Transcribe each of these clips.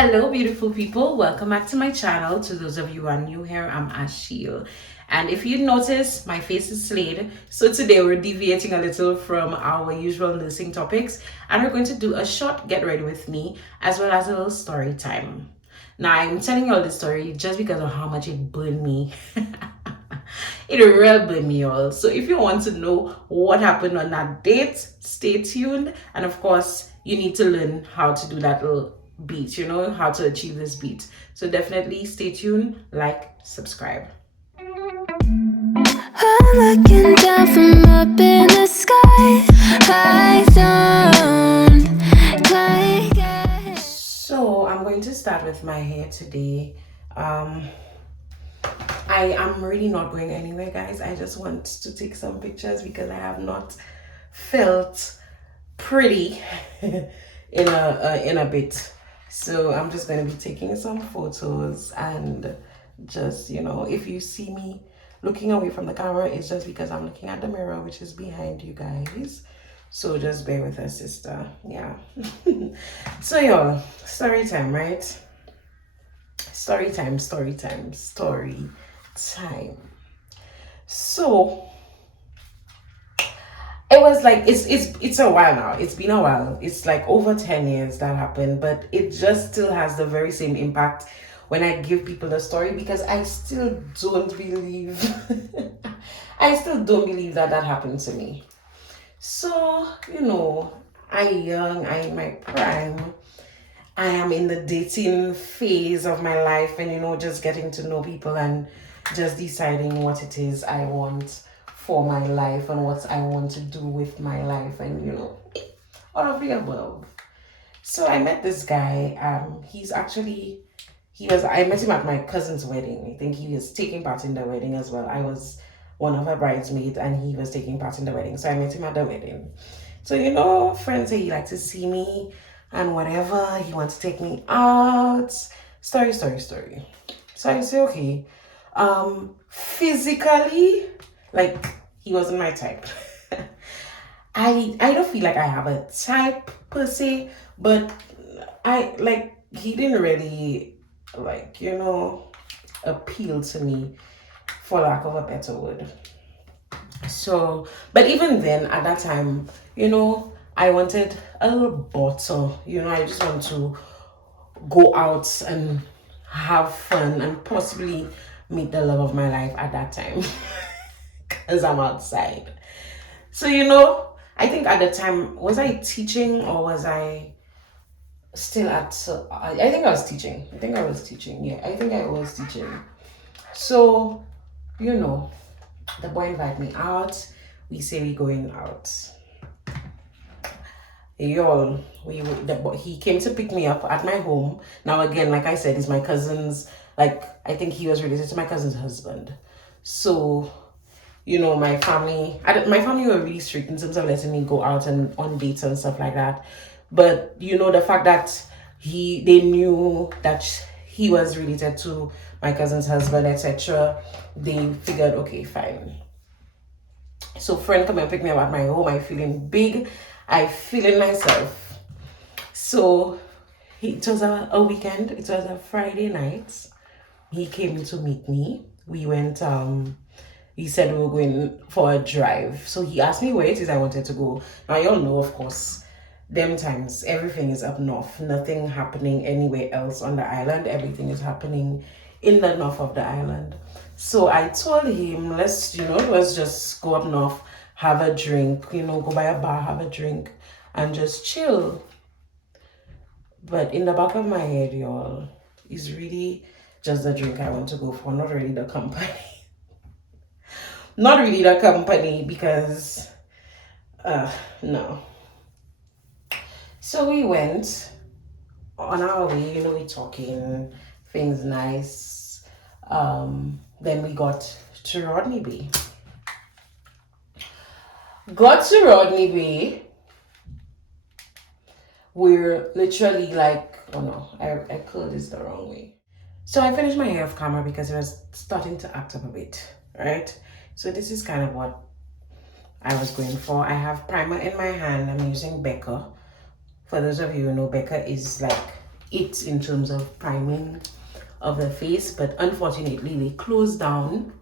Hello, beautiful people. Welcome back to my channel. To those of you who are new here, I'm Ashil. And if you notice, my face is slayed. So today we're deviating a little from our usual nursing topics. And we're going to do a short get ready with me, as well as a little story time. Now, I'm telling you all this story just because of how much it burned me. It really burned me, all. So if you want to know what happened on that date, stay tuned. And of course, you need to learn how to do that little beat, how to achieve this beat. So definitely stay tuned, like, subscribe. I'm looking down from up in the sky. I don't quite. So I'm going to start with my hair today. I am really not going anywhere, guys. I just want to take some pictures because I have not felt pretty in a bit. So I'm just going to be taking some photos, and just, if you see me looking away from the camera, it's just because I'm looking at the mirror, which is behind you guys. So just bear with us, sister. Yeah. So y'all, story time, right? Story time. So it was like it's a while now. It's been a while. It's like over 10 years that happened, but it just still has the very same impact when I give people the story, because I still don't believe I still don't believe that happened to me. So, I'm young, I'm in my prime. I am in the dating phase of my life, and just getting to know people and just deciding what it is I want for my life and what I want to do with my life, and all of the above. So I met this guy. I met him at my cousin's wedding. I think he was taking part in the wedding as well. I was one of her bridesmaids and he was taking part in the wedding. So I met him at the wedding. So friends say he likes to see me and whatever. He wants to take me out. Story. So I say, okay. Physically, like, he wasn't my type. I don't feel like I have a type per se, but he didn't really appeal to me, for lack of a better word. So, but even then, at that time, I wanted a little bottle. I just want to go out and have fun and possibly meet the love of my life at that time, because I'm outside. So, I think at the time, was I teaching or was I still at, I think I was teaching. Yeah, I think I was teaching. So, the boy invited me out. We say we going out. Y'all, he came to pick me up at my home. Now again, like I said, it's my cousin's, I think he was related to my cousin's husband. So, my family were really strict in terms of letting me go out and on dates and stuff like that. But the fact that they knew that he was related to my cousin's husband, etc., they figured, okay, fine. So friend come and pick me up at my home. I feeling big. I feeling myself. So it was a weekend. It was a Friday night. He came to meet me. We went, he said we were going for a drive. So he asked me where it is I wanted to go. Now you all know, of course, them times everything is up north. Nothing happening anywhere else on the island. Everything is happening in the north of the island. So I told him, let's just go up north, have a drink, go by a bar, have a drink, and just chill. But in the back of my head, y'all, is really just the drink I want to go for, not really the company. Not really the company, because no. So we went on our way, we talking, things nice. Then we got to Rodney Bay. We're literally like, oh no, I curled this the wrong way. So I finished my hair off camera because it was starting to act up a bit, right? So this is kind of what I was going for. I have primer in my hand. I'm using Becca. For those of you who know, Becca is like it in terms of priming of the face, but unfortunately they closed down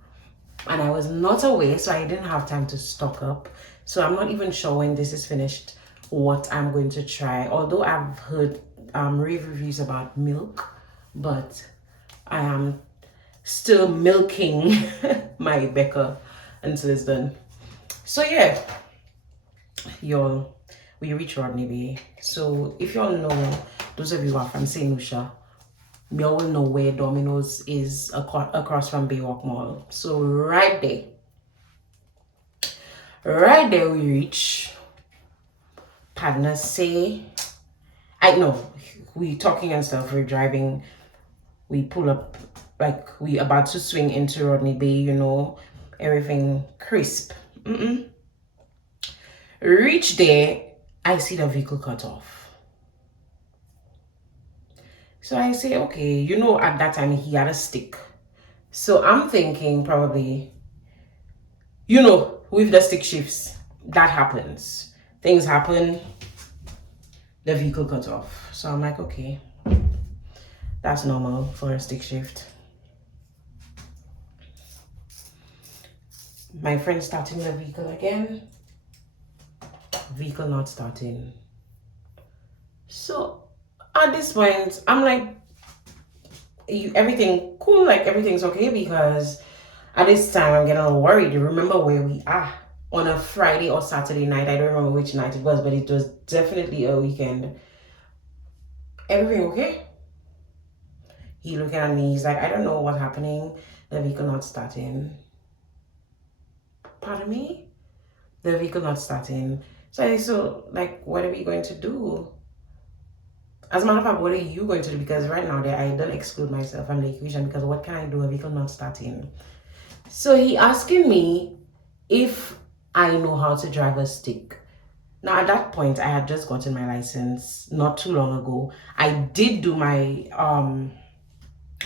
and I was not aware, so I didn't have time to stock up. So I'm not even sure when this is finished what I'm going to try, although I've heard rave reviews about milk, but I am still milking my Becca until it's done. So yeah, y'all, we reach Rodney Bay. So if y'all know, those of you who are from St. Lucia, we all know where Domino's is across from Baywalk Mall. So right there we reach. Partners say, I know, we talking and stuff, we're driving, we pull up, like we about to swing into Rodney Bay, you know, everything crisp. Reach there, I see the vehicle cut off. So I say, okay, you know, at that time he had a stick. So I'm thinking probably, you know, with the stick shifts, that happens. Things happen, the vehicle cut off. So I'm like, okay, that's normal for a stick shift. My friend starting the vehicle again. Vehicle not starting. So at this point, I'm like, everything cool, like everything's okay, because at this time I'm getting a little worried. Remember where we are on a Friday or Saturday night. I don't remember which night it was, but it was definitely a weekend. Everything okay? He looking at me, he's like, I don't know what's happening. The vehicle not starting. Pardon me? The vehicle not starting. So like, what are we going to do? As a matter of fact, what are you going to do? Because right now, I don't exclude myself from the equation, because what can I do? A vehicle not starting. So he asking me if I know how to drive a stick. Now at that point, I had just gotten my license not too long ago. I did do my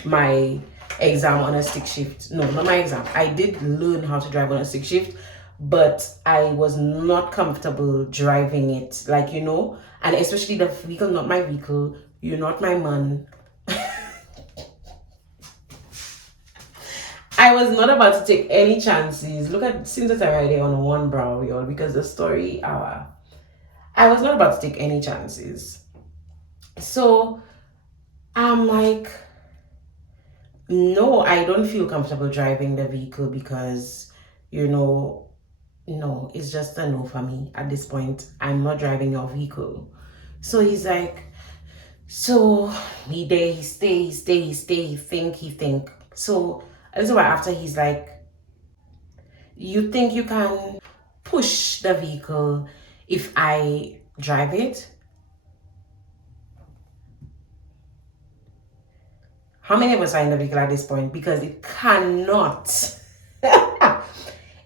my exam on a stick shift. No, not my exam. I did learn how to drive on a stick shift, but I was not comfortable driving it, like, you know, and especially the vehicle, not my vehicle, you're not my man. I was not about to take any chances. Look at, since it's already on one brow, y'all, because the story hour. I was not about to take any chances. So I'm like, no, I don't feel comfortable driving the vehicle because, you know, no, it's just a no for me at this point. I'm not driving your vehicle. So he's like, so he stay, he think. So a little while after, he's like, you think you can push the vehicle if I drive it? How many of us are in the vehicle at this point? Because it cannot,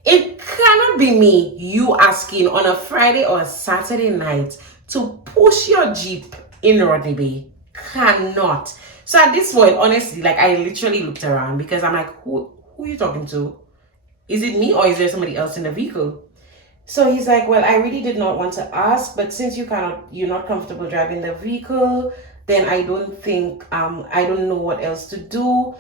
it cannot be me, you asking on a Friday or a Saturday night to push your Jeep in Rodney Bay. Cannot. So at this point, honestly, like, I literally looked around because I'm like, who are you talking to? Is it me or is there somebody else in the vehicle? So he's like, well, I really did not want to ask, but since you're not comfortable driving the vehicle, then I don't think, I don't know what else to do.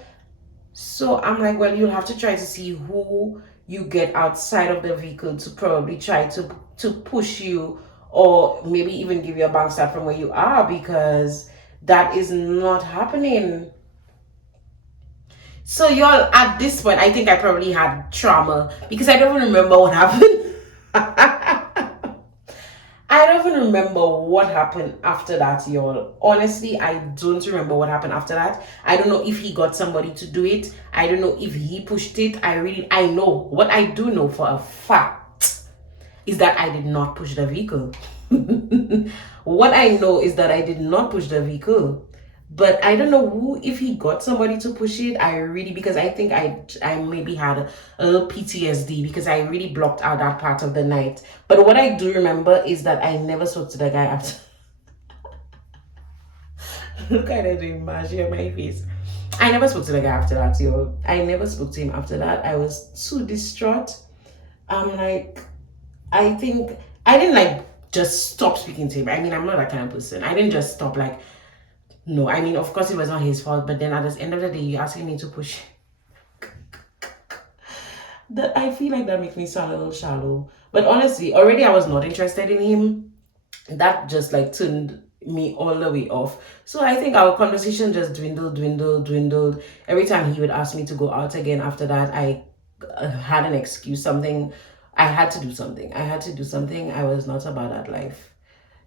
So I'm like, well, you'll have to try to see who you get outside of the vehicle to probably try to push you, or maybe even give you a bounce start from where you are, because that is not happening. So y'all, at this point, I think I probably had trauma because I don't even remember what happened. I don't even remember what happened after that, y'all. Honestly, I don't remember what happened after that. I don't know if he got somebody to do it. I don't know if he pushed it. I know. What I do know for a fact is that I did not push the vehicle. What I know is that I did not push the vehicle. But I don't know if he got somebody to push it. Because I think I maybe had a little PTSD because I really blocked out that part of the night. But what I do remember is that I never spoke to the guy after. Look at it, imagine on my face. I never spoke to the guy after that, yo. I never spoke to him after that. I was too distraught. I'm like, I think I didn't like just stop speaking to him. I mean, I'm not that kind of person. I didn't just stop, like, No, I mean, of course it was not his fault, but then at the end of the day, you're asking me to push. That, I feel like that makes me sound a little shallow. But honestly, already I was not interested in him. That just like turned me all the way off. So I think our conversation just dwindled. Every time he would ask me to go out again after that, I had an excuse, something. I had to do something. I was not about that life.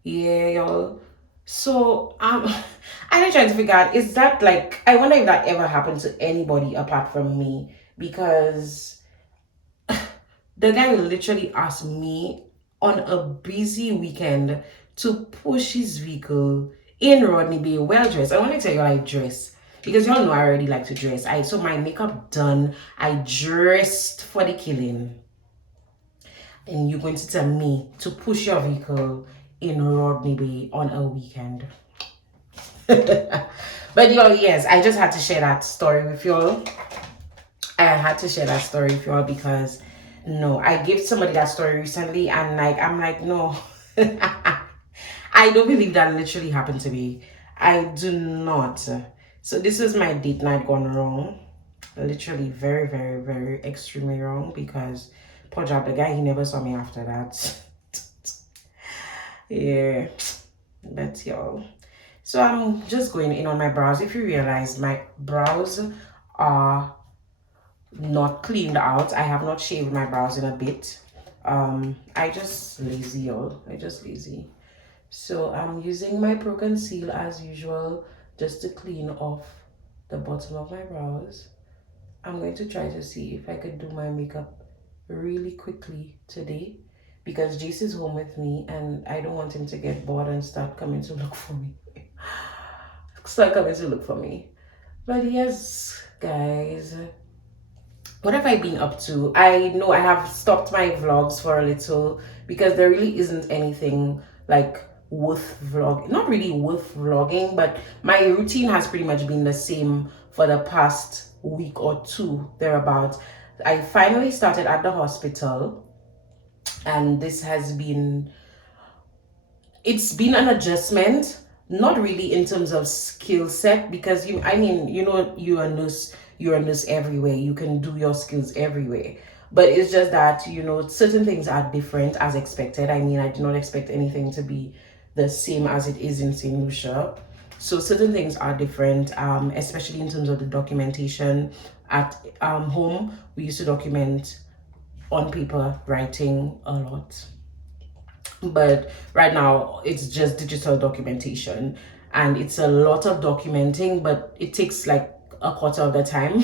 Yeah, y'all. So I'm trying to figure out, is that like, I wonder if that ever happened to anybody apart from me, because the guy will literally ask me on a busy weekend to push his vehicle in Rodney Bay, well dressed. I want to tell you how I dress, because y'all know I already like to dress. I so my makeup done, I dressed for the killing, and you're going to tell me to push your vehicle in Rodney Bay on a weekend. But y'all, yes, I just had to share that story with y'all. Because no, I gave somebody that story recently, and like I'm like, no. I don't believe that literally happened to me. I do not. So this was my date night gone wrong. Literally very, very, very extremely wrong, because poor job, the guy, he never saw me after that. Yeah, that's y'all. So I'm just going in on my brows. If you realize, my brows are not cleaned out. I have not shaved my brows in a bit. I just lazy, y'all. I just lazy. So I'm using my Pro Conceal as usual, just to clean off the bottom of my brows. I'm going to try to see if I could do my makeup really quickly today, because Jace is home with me and I don't want him to get bored and start coming to look for me. But yes, guys, what have I been up to? I know I have stopped my vlogs for a little, because there really isn't anything like worth vlog, not really worth vlogging, but my routine has pretty much been the same for the past week or two thereabouts. I finally started at the hospital, and this has been, it's been an adjustment, not really in terms of skill set, because you, I mean, you know, you're a nurse everywhere, you can do your skills everywhere, but it's just that, you know, certain things are different as expected. I mean, I did not expect anything to be the same as it is in St. Lucia. So certain things are different, especially in terms of the documentation. At home, we used to document on paper, writing a lot, but right now it's just digital documentation, and it's a lot of documenting, but it takes like a quarter of the time.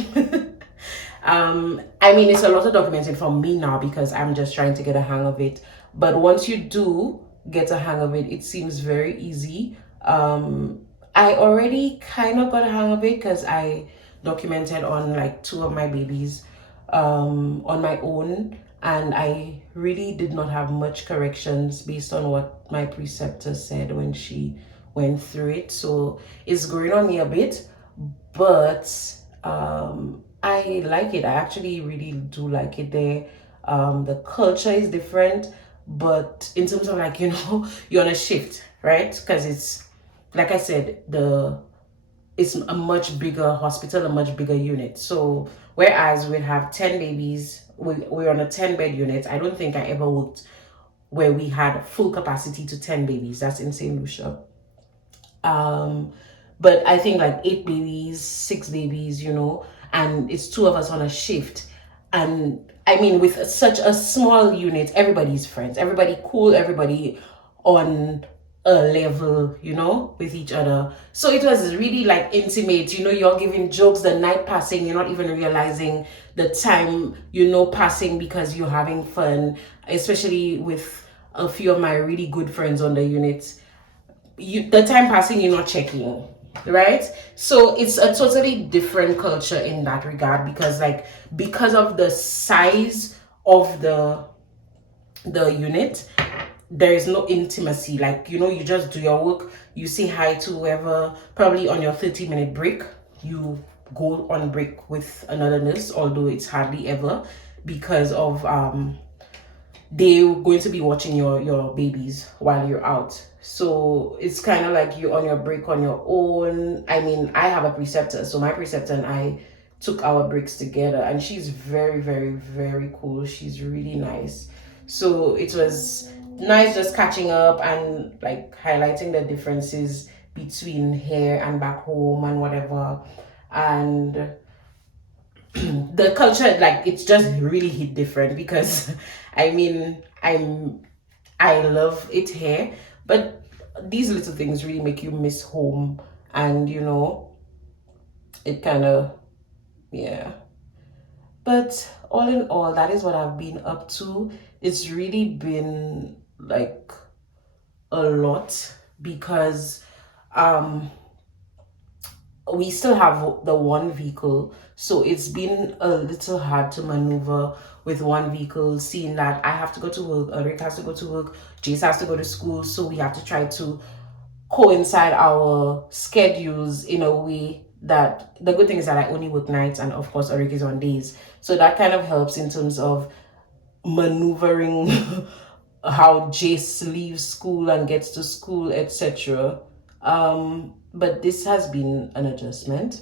I mean, it's a lot of documenting for me now, because I'm just trying to get a hang of it, but once you do get a hang of it, it seems very easy. I already kind of got a hang of it, because I documented on like 2 of my babies on my own, and I really did not have much corrections based on what my preceptor said when she went through it. So it's growing on me a bit, but I like it. I actually really do like it there. The culture is different, but in terms of like, you know, you're on a shift, right? Because it's, like I said, it's a much bigger hospital, a much bigger unit. So whereas we have 10 babies, we're on a 10-bed unit. I don't think I ever worked where we had full capacity to 10 babies. That's in St. Lucia. But I think like 8 babies, 6 babies, you know, and it's 2 of us on a shift. And I mean, with such a small unit, everybody's friends, everybody cool, everybody on a level, you know, with each other. So it was really like intimate, you know, you're giving jokes, the night passing, you're not even realizing the time, you know, passing, because you're having fun, especially with a few of my really good friends on the unit. The time passing, you're not checking, right? So it's a totally different culture in that regard, because of the size of the unit, there is no intimacy. Like, you know, you just do your work, you say hi to whoever, probably on your 30-minute break you go on break with another nurse, although it's hardly ever, because of they're going to be watching your babies while you're out. So it's kind of like you're on your break on your own. I mean, I have a preceptor, so my preceptor and I took our breaks together, and she's very, very, very cool. She's really nice. So it was nice just catching up and like highlighting the differences between here and back home and whatever. And the culture, like, it's just really hit different because I mean, I love it here, but these little things really make you miss home. And it kind of, yeah. But all in all, that is what I've been up to. It's really been like a lot because um we still have the one vehicle, so it's been a little hard to maneuver with one vehicle, seeing that I have to go to work, Rick has to go to work, Jace has to go to school, so we have to try to coincide our schedules in a way that, the good thing is that I only work nights, and of course Rick is on days, so that kind of helps in terms of maneuvering how Jace leaves school and gets to school, etc. But this has been an adjustment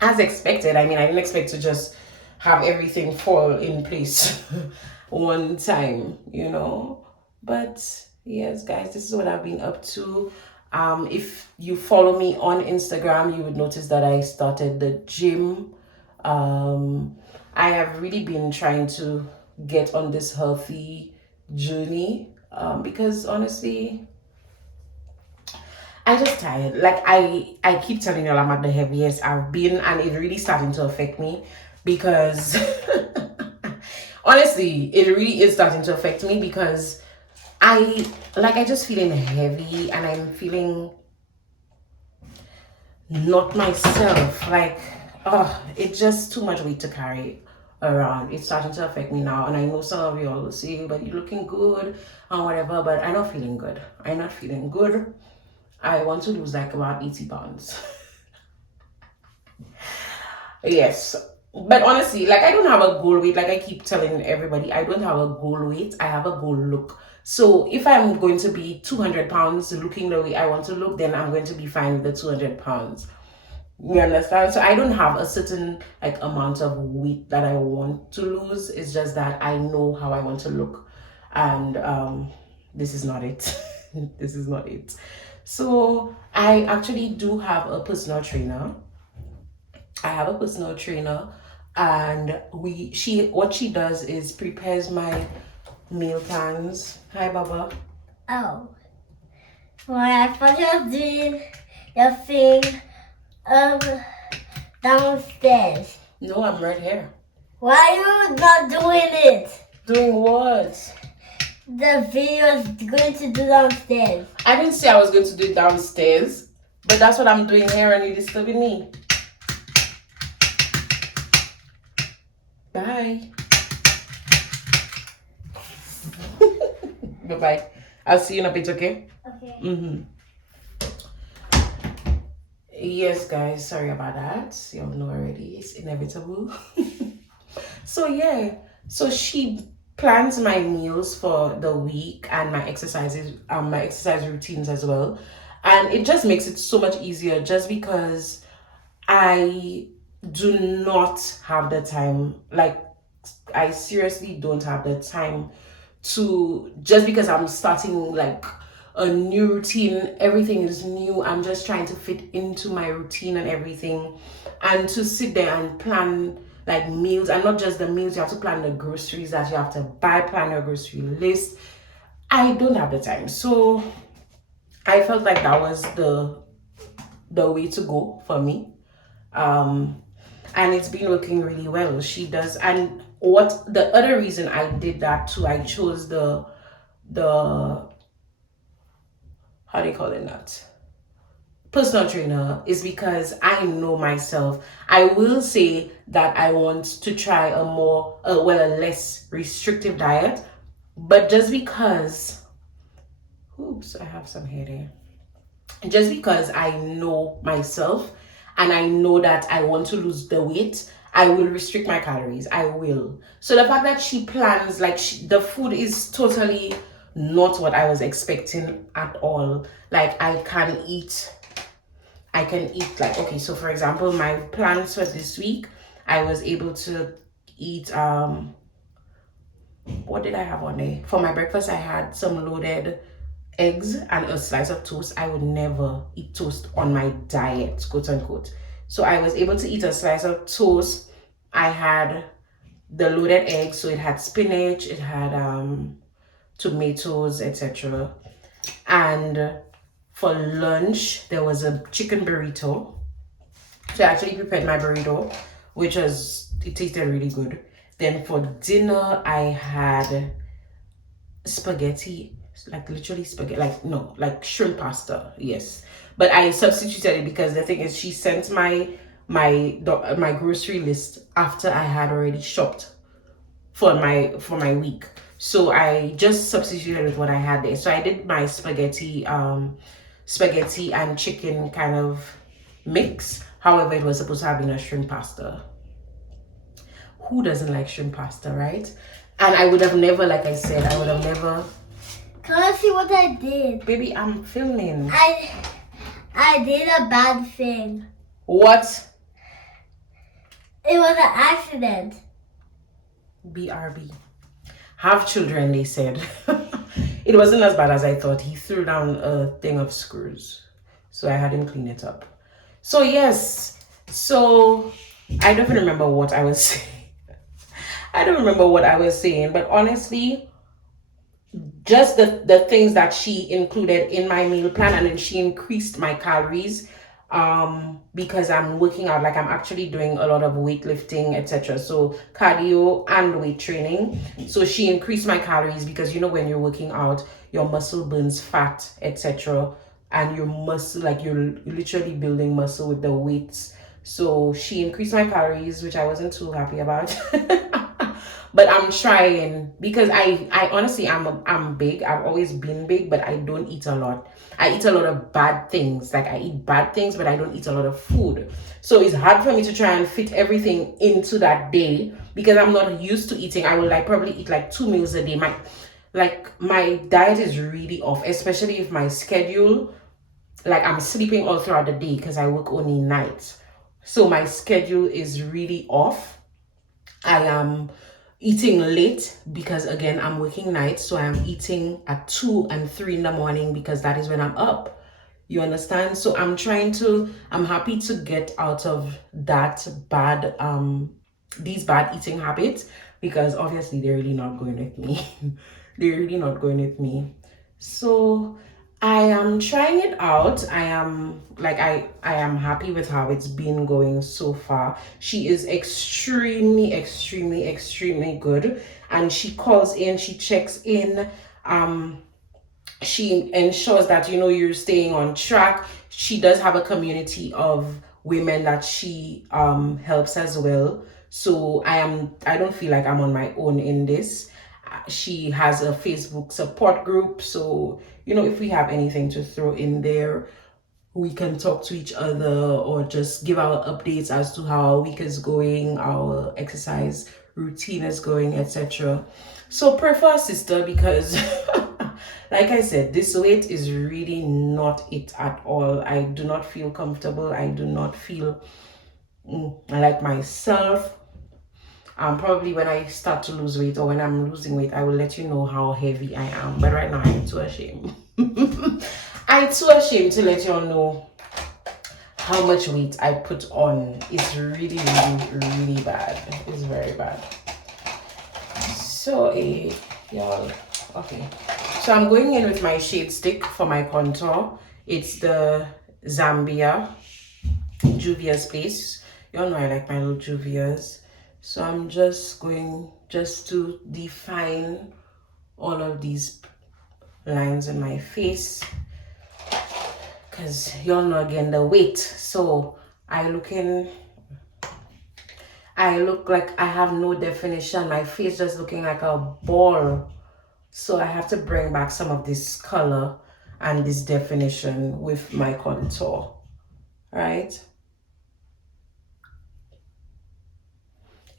as expected. I mean, I didn't expect to just have everything fall in place one time, But yes, guys, this is what I've been up to. If you follow me on Instagram, you would notice that I started the gym. I have really been trying to get on this healthy journey because honestly, I just tired. Like I keep telling you, I'm at the heaviest I've been, and it really starting to affect me because honestly, it really is starting to affect me because I just feeling heavy, and I'm feeling not myself. Like, oh, it's just too much weight to carry around. It's starting to affect me now, and I know some of you all will say, but you're looking good and whatever, but I'm not feeling good. I'm not feeling good. I want to lose like about 80 pounds. Yes. But honestly, like, I don't have a goal weight. Like I keep telling everybody, I don't have a goal weight. I have a goal look. So if I'm going to be 200 pounds looking the way I want to look, then I'm going to be fine with the 200 pounds. You understand? So I don't have a certain like amount of weight that I want to lose. It's just that I know how I want to look. And this is not it. This is not it. So I actually do have a personal trainer. I have a personal trainer, and what she does is prepares my meal plans. Hi, Baba. Oh. Well, I thought you were doing your thing um downstairs. No, I'm right here. Why are you not doing it? Doing what? The video is going to do downstairs. I didn't say I was going to do it downstairs, but that's what I'm doing here, and you're disturbing me. Bye. Bye-bye. I'll see you in a bit, okay? Okay. Yes, guys, sorry about that. You all know already, it's inevitable. So yeah, so she plans my meals for the week and my exercises, my exercise routines as well. And it just makes it so much easier just because I do not have the time. Like, I seriously don't have the time to, just because I'm starting like a new routine, everything is new, I'm just trying to fit into my routine and everything, and to sit there and plan like meals, and not just the meals, you have to plan the groceries that you have to buy, plan your grocery list. I don't have the time, so I felt like that was the way to go for me. And it's been working really well. She does. And what the other reason I did that too, I chose the how do you call it, that personal trainer, is because I know myself. I will say that I want to try a less restrictive diet, but just because, oops, I have some hair there. Just because I know myself and I know that I want to lose the weight, I will restrict my calories. I will. So the fact that she plans, like the food is totally not what I was expecting at all. Like I can eat like, okay, so for example, my plans for this week, I was able to eat what did I have on there? For my breakfast, I had some loaded eggs and a slice of toast. I would never eat toast on my diet, quote unquote. So I was able to eat a slice of toast. I had the loaded eggs, so it had spinach, it had tomatoes, etc. And for lunch, there was a chicken burrito. So I actually prepared my burrito, which it tasted really good. Then for dinner, I had spaghetti, like literally spaghetti, like no, like shrimp pasta. Yes, but I substituted it because the thing is, she sent my grocery list after I had already shopped for my week. So I just substituted with what I had there. So I did my spaghetti and chicken kind of mix. However, it was supposed to have been a shrimp pasta. Who doesn't like shrimp pasta, right? And I would have never, like I said, I would have never. Can I see what I did? Baby, I'm filming. I did a bad thing. What? It was an accident. BRB. Have children, they said. It wasn't as bad as I thought. He threw down a thing of screws, so I had him clean it up. So yes, so I don't even remember what I was saying. I don't remember what I was saying, but honestly, just the things that she included in my meal plan, and then she increased my calories because I'm working out, like I'm actually doing a lot of weightlifting, etc. So cardio and weight training. So she increased my calories because, you know, when you're working out, your muscle burns fat, etc. And your muscle, like you're literally building muscle with the weights. So she increased my calories, which I wasn't too happy about. But I'm trying because I honestly I'm big. I've always been big, but I don't eat a lot. I eat a lot of bad things. Like I eat bad things, but I don't eat a lot of food. So it's hard for me to try and fit everything into that day because I'm not used to eating. I will like probably eat like 2 meals a day. My diet is really off, especially if my schedule, like I'm sleeping all throughout the day because I work only nights. So my schedule is really off. I am eating late because again I'm working nights, so I'm eating at 2 and 3 in the morning because that is when I'm up. You understand? So I'm happy to get out of that bad these bad eating habits because obviously they're really not going with me. They're really not going with me. So I am trying it out. I am happy with how it's been going so far. She is extremely, extremely, extremely good. And she calls in, she checks in, she ensures that, you know, you're staying on track. She does have a community of women that she helps as well. So I don't feel like I'm on my own in this. She has a Facebook support group, so you know, if we have anything to throw in there, we can talk to each other or just give our updates as to how our week is going, our exercise routine is going, etc. So pray for our sister because like I said, this weight is really not it at all. I do not feel comfortable. I do not feel like myself. Probably when I start to lose weight or when I'm losing weight, I will let you know how heavy I am. But right now, I'm too ashamed. I'm too ashamed to let you all know how much weight I put on. It's really, really, really bad. It's very bad. So, y'all, okay. So I'm going in with my shade stick for my contour. It's the Zambia Juvia's Place. Y'all know I like my little Juvias. So I'm just going to define all of these lines in my face because y'all know again the weight. So I look like I have no definition. My face just looking like a ball. So I have to bring back some of this color and this definition with my contour, right?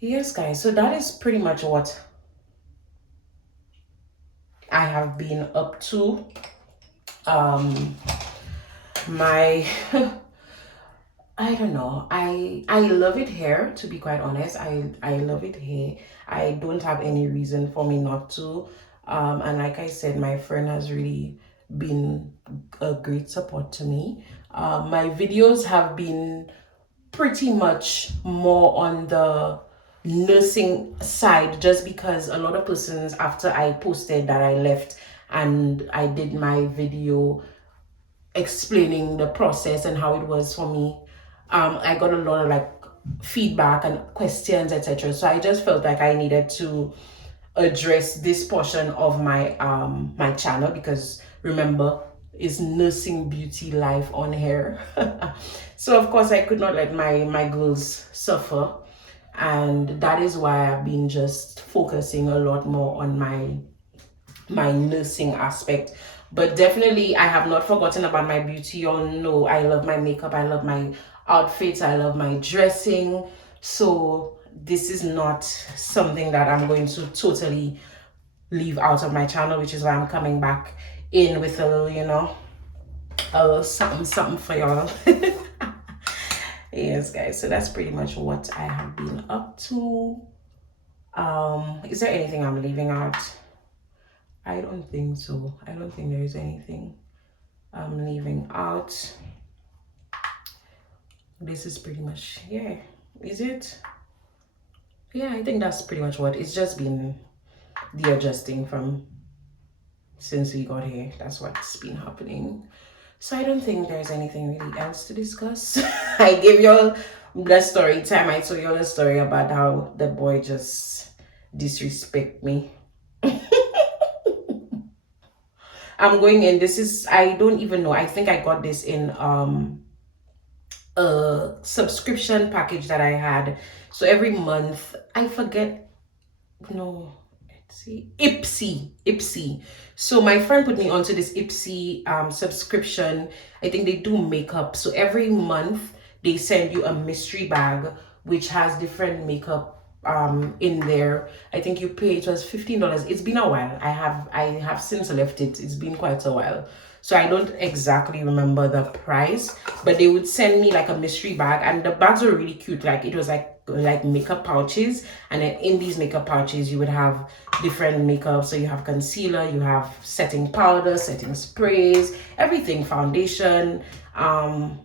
yes, guys, so that is pretty much what I have been up to. My I don't know. I love it here, to be quite honest. I love it here. I don't have any reason for me not to. And like I said, my friend has really been a great support to me. My videos have been pretty much more on the nursing side, just because a lot of persons, after I posted that I left and I did my video explaining the process and how it was for me, I got a lot of like feedback and questions, etc. So I just felt like I needed to address this portion of my my channel, because remember, is nursing beauty life on here. So of course I could not let my girls suffer, and that is why I've been just focusing a lot more on my nursing aspect. But definitely I have not forgotten about my beauty. You all know I love my makeup, I love my outfits, I love my dressing. So this is not something that I'm going to totally leave out of my channel, which is why I'm coming back in with a little, you know, a little something for y'all. Yes, guys, so that's pretty much what I have been up to. Is there anything I'm leaving out? I don't think so. I don't think there is anything I'm leaving out. This is pretty much, yeah, is it? Yeah, I think that's pretty much what it's just been, the adjusting from since we got here. That's what's been happening. So I don't think there's anything really else to discuss. I gave y'all the story time. I told y'all a story about how the boy just disrespect me. I'm going in, this is, I don't even know, I think I got this in a subscription package that I had. So every month, I forget, no, let's see, Ipsy. So my friend put me onto this Ipsy subscription. I think they do makeup. So every month they send you a mystery bag which has different makeup in there. I think you pay, it was $15. It's been a while. I have since left it. It's been quite a while. So I don't exactly remember the price, but they would send me like a mystery bag, and the bags were really cute. Like it was like makeup pouches, and then in these makeup pouches you would have different makeup. So you have concealer, you have setting powder, setting sprays, everything, foundation, and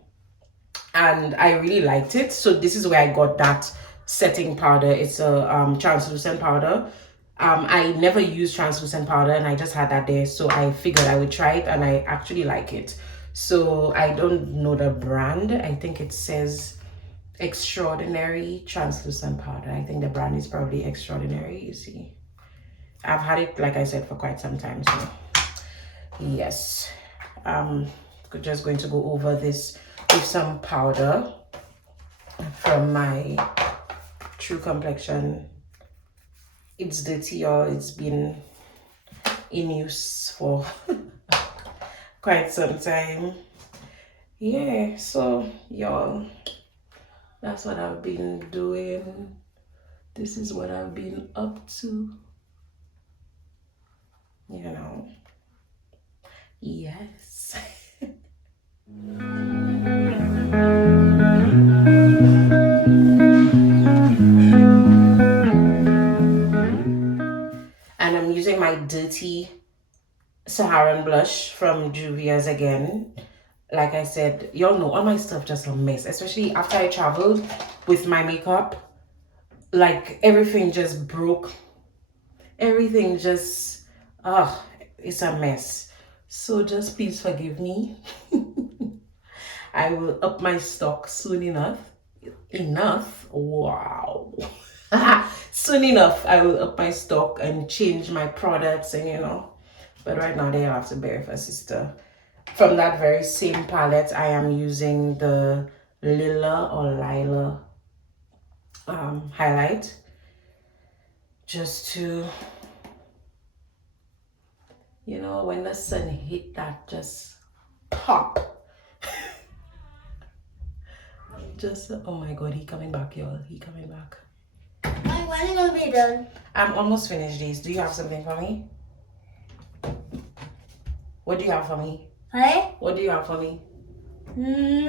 I really liked it. So this is where I got that setting powder. It's a translucent powder. I never used translucent powder, and I just had that there, so I figured I would try it, and I actually like it. So I don't know the brand. I think it says Extraordinary Translucent Powder. I think the brand is probably Extraordinary. You see, I've had it, like I said, for quite some time. So yes, just going to go over this with some powder from my True Complexion. It's dirty, or it's been in use for quite some time. Yeah, so y'all, that's what I've been doing. This is what I've been up to, you know. Yes. And I'm using my dirty Saharan blush from Juvia's again. Like I said, y'all know all my stuff just a mess, especially after I traveled with my makeup. Like everything just broke. Everything just, it's a mess. So just please forgive me. I will up my stock soon enough. Wow. Soon enough, I will up my stock and change my products, and you know. But right now, they have to bear for sister. From that very same palette, I am using the Lila highlight, just to, you know, when the sun hit that, just pop. Just, oh my god, he coming back, y'all. He coming back. When are you gonna be done? I'm almost finished these. Do you have something for me? What do you have for me? Hey? What do you have for me? 2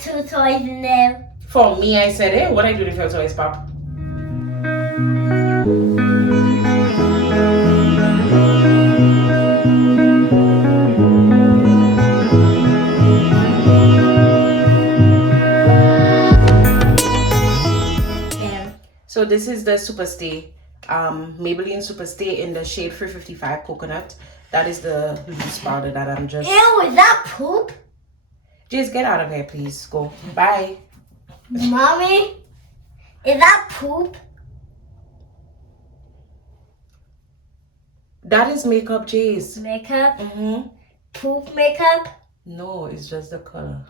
toys in there. For me, I said, hey, what I do with your toys, Pop? Yeah. So this is the Super Stay, Maybelline Super Stay in the shade 355 Coconut. That is the loose powder that I'm just... Ew, is that poop? Just get out of here, please. Go. Bye. Mommy, is that poop? That is makeup, Jace. Makeup? Mm-hmm. Poop makeup? No, it's just the color.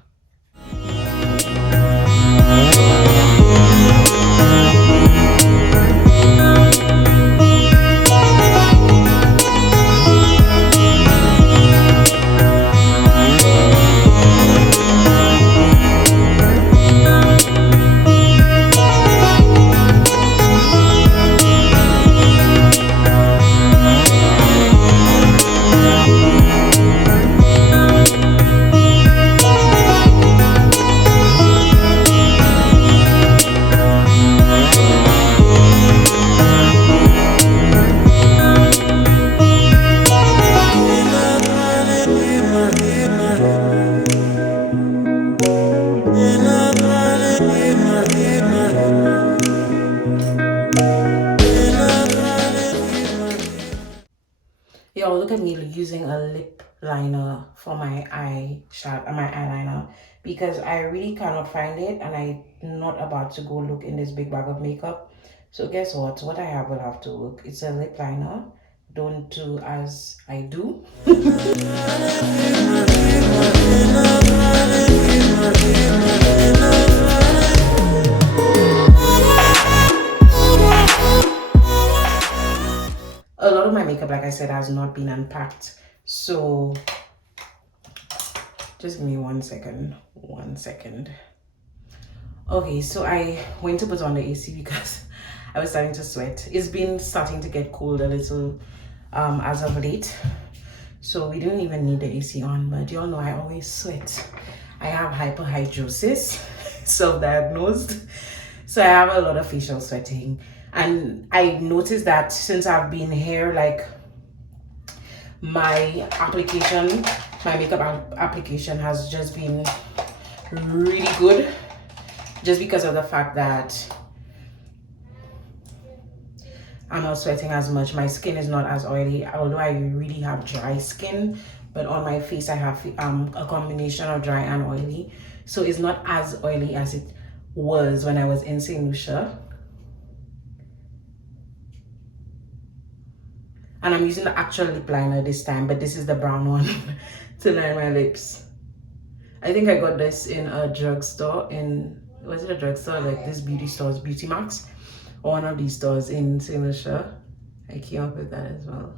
Yo, look at me using a lip liner for my eyeliner because I really cannot find it and I'm not about to go look in this big bag of makeup. So guess what? What I have will have to work. It's a lip liner. Don't do as I do. A lot of my makeup, like I said, has not been unpacked. So just give me 1 second. 1 second. Okay, so I went to put on the AC because I was starting to sweat. It's been starting to get cold a little as of late. So we didn't even need the AC on, but y'all know I always sweat. I have hyperhidrosis, self-diagnosed. So I have a lot of facial sweating. And I noticed that since I've been here, like my makeup application has just been really good. Just because of the fact that I'm not sweating as much. My skin is not as oily, although I really have dry skin. But on my face, I have a combination of dry and oily. So it's not as oily as it was when I was in St. Lucia. And I'm using the actual lip liner this time, but this is the brown one to line my lips. I think I got this in a drugstore was it a drugstore? Like this beauty stores, Beauty Max, or one of these stores in St. Lucia. I came up with that as well.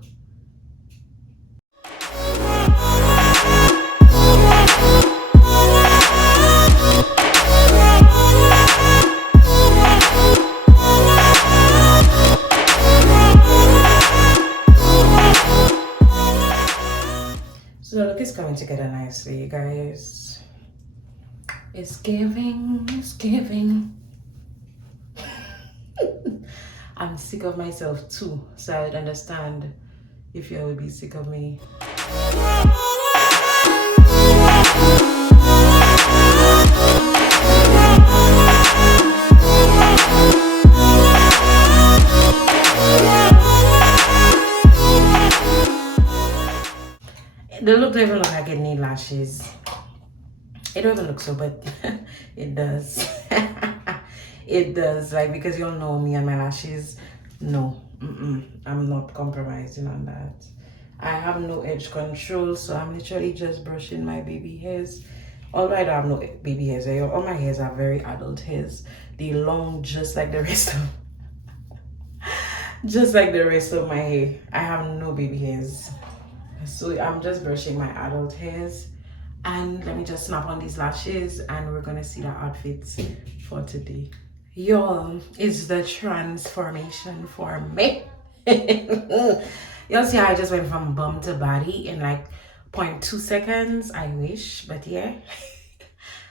So the look is coming together nicely, you guys. It's giving, it's giving. I'm sick of myself too, so I would understand if you would be sick of me. The look don't even look like it need lashes. It don't even look so, but it does. It does, like, because y'all know me and my lashes. No, I'm not compromising on that. I have no edge control, so I'm literally just brushing my baby hairs. Although I don't have no baby hairs, all my hairs are very adult hairs. They long just like the rest of my hair. I have no baby hairs. So I'm just brushing my adult hairs. And let me just snap on these lashes and we're gonna see the outfits for today. Y'all, it's the transformation for me. Y'all see how I just went from bum to body in like 0.2 seconds? I wish, but yeah.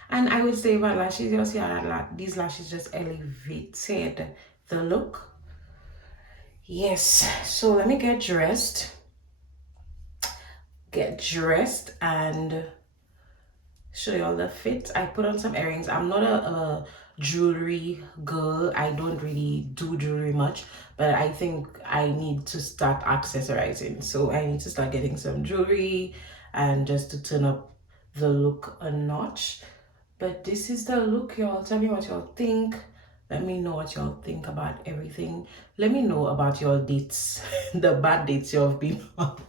And I would say about lashes, you'll see how these lashes just elevated the look. Yes, so let me get dressed and show you all the fit. I put on some earrings. I'm not a jewelry girl. I don't really do jewelry much, but I think I need to start accessorizing. So I need to start getting some jewelry and just to turn up the look a notch. But this is the look, y'all. Tell me what y'all think. Let me know what y'all think about everything. Let me know about your dates, the bad dates you've been on.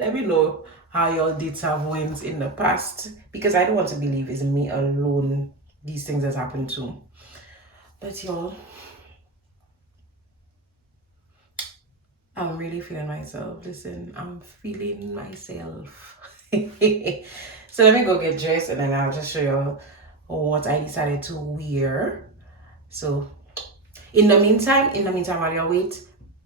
Let me know how your dates have went in the past, because I don't want to believe it's me alone these things has happened to. But y'all, I'm really feeling myself. Listen, I'm feeling myself. So let me go get dressed and then I'll just show you what I decided to wear. So in the meantime, while you wait,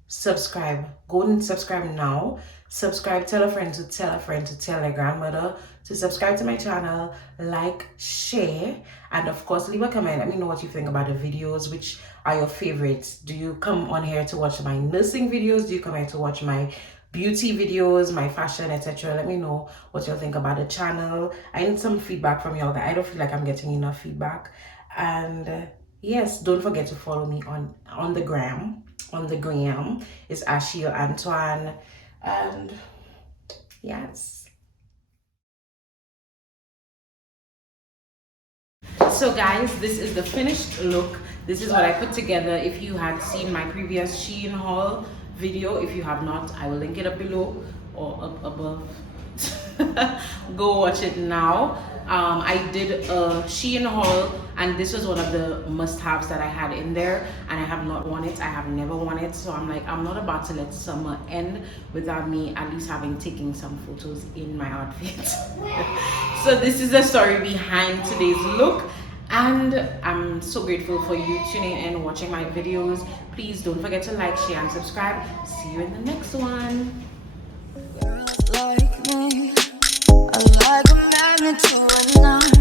subscribe. Go and subscribe now. Subscribe, tell a friend to tell a friend to tell their grandmother to subscribe to my channel, like, share, and of course leave a comment. Let me know what you think about the videos. Which are your favorites? Do you come on here to watch my nursing videos? Do you come here to watch my beauty videos, my fashion, etc.? Let me know what you think about the channel. I need some feedback from y'all that I don't feel like I'm getting enough feedback. And yes, don't forget to follow me on the gram. On the gram is Achille Antoine. And yes. So guys, this is the finished look. This is what I put together. If you had seen my previous Shein haul video, if you have not, I will link it up below or up above. Go watch it now. I did a Shein haul and this was one of the must-haves that I had in there, and I have not worn it. I have never worn it, so I'm like, I'm not about to let summer end without me at least having taken some photos in my outfit. So this is the story behind today's look, and I'm so grateful for you tuning in and watching my videos. Please don't forget to like, share, and subscribe. See you in the next one. Girls like me, I like a magnet to a nine.